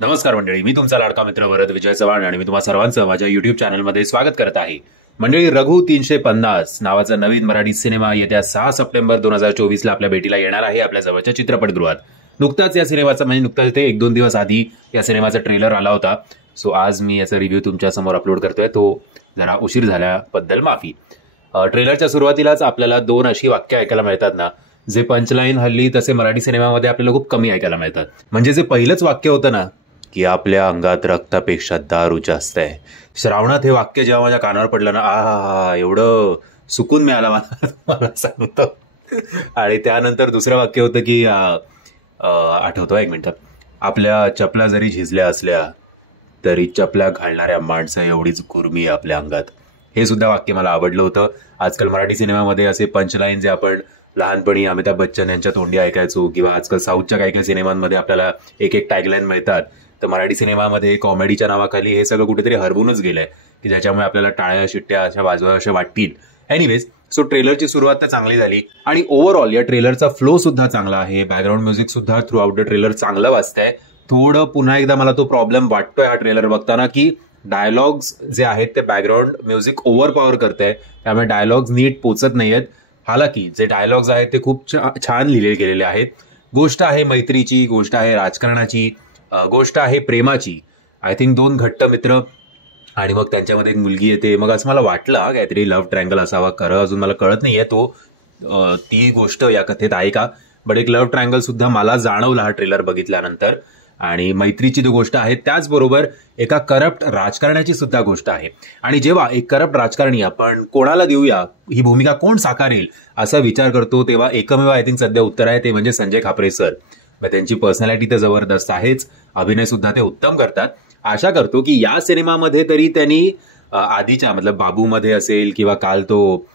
नमस्कार मंडळी, मी तुमचा लाडका मित्र वरद विजय चव्हाण आणि मी तुम्हा सर्वांचं माझ्या युट्यूब चॅनलमध्ये स्वागत करत आहे. मंडळी, रघु 350 नावाचा नवीन मराठी सिनेमा येत्या 6 सप्टेंबर 2024 ला आपल्या भेटीला येणार आहे आपल्या जवळच्या चित्रपटगृहात. नुकताच या सिनेमाचा नुकताच ते 1-2 दिवस आधी या सिनेमाचा ट्रेलर आला होता. सो आज मी याचा रिव्ह्यू तुमच्या समोर अपलोड करतोय. तो जरा उशीर झाल्याबद्दल माफी. ट्रेलरच्या सुरुवातीलाच आपल्याला 2 अशी वाक्य ऐकायला मिळतात ना, जे पंचलाईन हल्ली तसे मराठी सिनेमामध्ये आपल्याला खूप कमी ऐकायला मिळतात. म्हणजे जे पहिलंच वाक्य होतं ना, की आपल्या अंगात रक्तापेक्षा दारू जास्त आहे. श्रावणात हे वाक्य जेव्हा माझ्या कानावर पडलं ना, एवढं सुकून मिळाला मला सांगतो. आणि त्यानंतर दुसरं वाक्य होतं की आठवतो, एक मिनिट, आपल्या चपला जरी झिजल्या असल्या तरी चपला घालणाऱ्या माणसं एवढीच कुर्मी आपल्या अंगात. हे सुद्धा वाक्य मला आवडलं होतं. आजकाल मराठी सिनेमामध्ये असे पंचलाईन जे आपण लहानपणी अमिताभ बच्चन यांच्या तोंडी ऐकायचो, किंवा आजकाल साऊथच्या काही काही सिनेमांमध्ये आपल्याला एक एक टॅगलाईन मिळतात, तर मराठी सिनेमामध्ये कॉमेडीच्या नावाखाली हे सगळं कुठेतरी हरवूनच गेलंय, की ज्याच्यामुळे आपल्याला टाळ्या शिट्ट्या अशा वाजवा अशा वाटतील. एनिवेज, सो ट्रेलरची सुरुवात तर चांगली झाली आणि ओव्हरऑल या ट्रेलरचा फ्लो सुद्धा चांगला आहे. बॅकग्राऊंड म्युझिक सुद्धा थ्रू आउट द ट्रेलर चांगलं वाजतंय. थोडं पुन्हा एकदा मला तो प्रॉब्लेम वाटतोय हा ट्रेलर बघताना, की डायलॉग्स जे आहेत ते बॅकग्राऊंड म्युझिक ओव्हर पॉवर करतंय, त्यामुळे डायलॉग्स नीट पोचत नाहीयेत. हालाकी जे डायलॉग्स आहेत ते खूप छान लिहिले गेलेले आहेत. गोष्ट आहे मैत्रीची, गोष्ट आहे राजकारणाची, गोष्ट आहे प्रेमाची. आय थिंक 2 घट्ट मित्र आणि मग त्यांच्यामध्ये एक मुलगी येते. मग असं मला वाटलं काहीतरी लव्ह ट्रायंगल असावा. खरं अजून मला कळत नाहीये ती गोष्ट या कथेत आहे का, बट एक लव्ह ट्रायंगल सुद्धा मला जाणवला हा ट्रेलर बघितल्यानंतर. आणि मैत्रीची जी गोष्ट आहे त्याचबरोबर एका करप्ट राजकारण्याची सुद्धा गोष्ट आहे. आणि जेव्हा एक करप्ट राजकारणी आपण कोणाला देऊया, ही भूमिका कोण साकारेल असा विचार करतो, तेव्हा एकमेव आय थिंक सध्या उत्तर आहे ते म्हणजे संजय खापरे सर. त्यांची पर्सनॅलिटी तर जबरदस्त आहेच, अभिनय सुद्धा ते उत्तम करतात. आशा करतो की या सिनेमामध्ये तरी त्यांनी आधीच्या बाबूमध्ये असेल, किंवा काल तो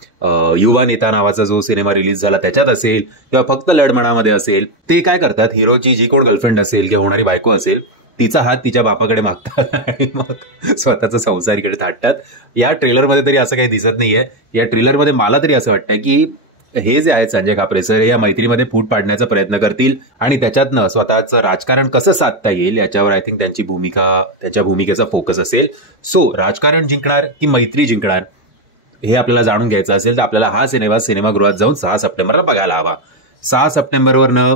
युवा नेता नावाचा जो सिनेमा रिलीज झाला त्याच्यात असेल, किंवा फक्त लढमणामध्ये असेल, ते काय करतात, हिरोची जी कोण गर्लफ्रेंड असेल किंवा होणारी बायको असेल तिचा हात तिच्या बापाकडे मागतात आणि मग स्वतःचा संसारीकडे थाटतात. या ट्रेलरमध्ये तरी असं काही दिसत नाहीये. या ट्रेलरमध्ये मला तरी असं वाटतंय की हे जे आहेत संजय खापरे सर, हे या मैत्रीमध्ये फूट पाडण्याचा प्रयत्न करतील आणि त्याच्यातनं स्वतःचं राजकारण कसं साधता येईल याच्यावर आय थिंक त्यांच्या भूमिकेचा फोकस असेल. सो राजकारण जिंकणार की मैत्री जिंकणार हे आपल्याला जाणून घ्यायचं असेल तर आपल्याला हा सिनेमागृहात जाऊन 6 सप्टेंबरला बघायला हवा. 6 सप्टेंबरवरनं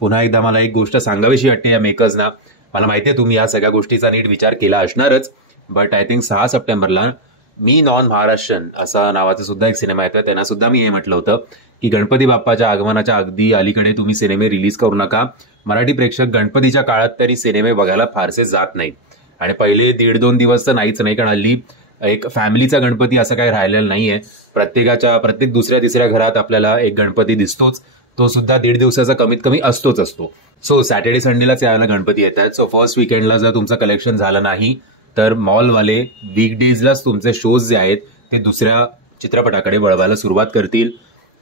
पुन्हा एकदा मला एक गोष्ट सांगावीशी वाटते या मेकर्सना. मला माहितीये तुम्ही या सगळ्या गोष्टीचा नीट विचार केला असणारच, बट आय थिंक 6 सप्टेंबरला मी नॉन महाराष्ट्रन असा नावाचा सुद्धा एक सिनेमा येतोय. त्यांना सुद्धा मी हे म्हटलं होतं की गणपती बाप्पाच्या आगमनाच्या अगदी अलीकडे तुम्ही सिनेमे रिलीज करू नका. मराठी प्रेक्षक गणपतीच्या काळात तरी सिनेमे बघायला फारसे जात नाहीत, आणि पहिले 1.5-2 दिवस तर नाहीच नाही, कारण हल्ली एक फॅमिलीचा गणपती असं काही राहिलेलं नाहीये. प्रत्येक दुसऱ्या-तिसऱ्या घरात आपल्याला एक गणपती दिसतोच, तो सुद्धा 1.5 दिवसाचा कमीत कमी असतो. सो सॅटर्डे संडेलाच यायला गणपती येत आहेत. सो फर्स्ट वीकेंडला जर तुमचं कलेक्शन झालं नाही तर मॉलवाले वीकडेजलाच तुमचे शोज जे आहेत ते दुसऱ्या चित्रपटाकडे वळवायला सुरुवात करतील.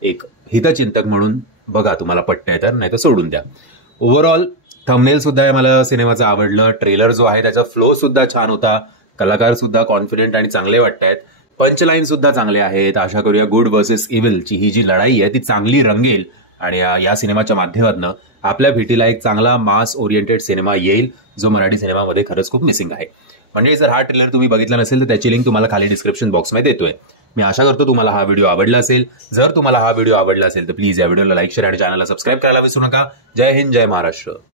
एक हितचिंतक म्हणून बघा, तुम्हाला पटतंय तर, नाही तर सोडून द्या. ओव्हरऑल थंबनेल सुद्धा मला सिनेमाचं आवडलं. ट्रेलर जो आहे त्याचा फ्लो सुद्धा छान होता. कलाकार सुद्धा कॉन्फिडंट आणि चांगले वाटतायत. पंचलाईन सुद्धा चांगले आहेत. आशा करूया गुड वर्सेस इव्हिलची ही जी लढाई आहे ती चांगली रंगेल आणि या सिनेमाच्या माध्यमातून आपल्या भेटीला एक चांगला मास ओरिएंटेड सिनेमा येईल, जो मराठी सिनेमामध्ये खरंच खूप मिसिंग आहे. म्हणजे जर हा ट्रेलर तुम्ही बघितला नसेल तर त्याची लिंक तुम्हाला खाली डिस्क्रिप्शन बॉक्समध्ये देतोय. मी आशा करतो तुम्हाला हा व्हिडिओ आवडला असेल. जर तुम्हाला हा व्हिडिओ आवडला असेल तर प्लीज या व्हिडिओला लाईक, शेअर आणि चॅनलला सबस्क्राईब करायला विसरू नका. जय हिंद, जय महाराष्ट्र.